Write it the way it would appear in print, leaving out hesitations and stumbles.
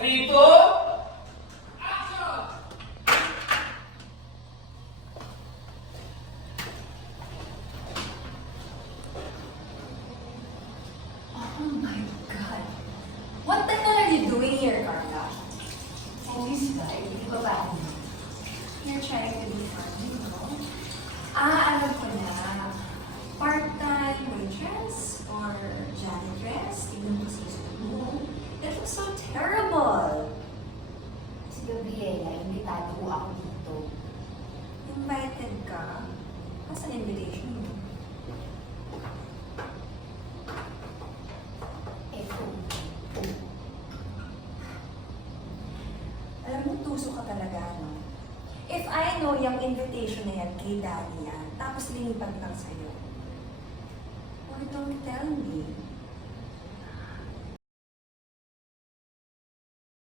3, 2, action! Oh my God. What the hell are you doing here, Carla? Oh, this guy, di ba ba ako? You're trying to be funny, no? Alam ko na. Part-time waitress or janitress? Tingnan mo sa suit mo. That looks so terrible. Si Gabriela, imbitado ko ako dito. Invited ka? What's an invitation mo? Alam mo, tuso ka talaga, no? If I know yung invitation na yan kay Daddy yan, tapos linipan lang sa'yo, why don't tell me?